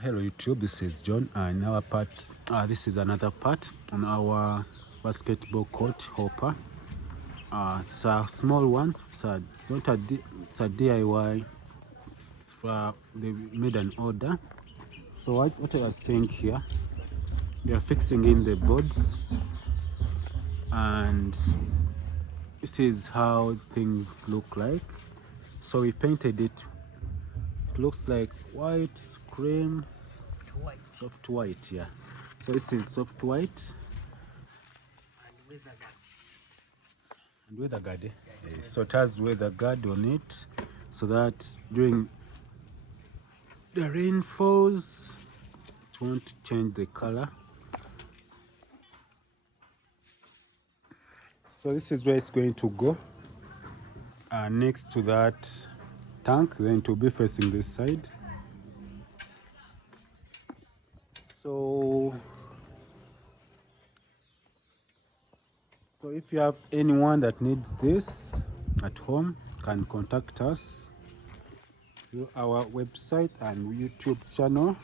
Hello YouTube, this is John, and our part this is another part on our basketball court hopper. It's a small one, so it's not it's a DIY. They made an order. So what I was saying here, they are fixing in the boards, and this is how things look like. So we painted it. It looks like white, cream, soft white, yeah. So this is soft white and weather guard. So it has weather guard on it, so that during the rain falls, it won't change the color. So this is where it's going to go. Next to that tank, then it will be facing this side. So if you have anyone that needs this at home, can contact us through our website and YouTube channel.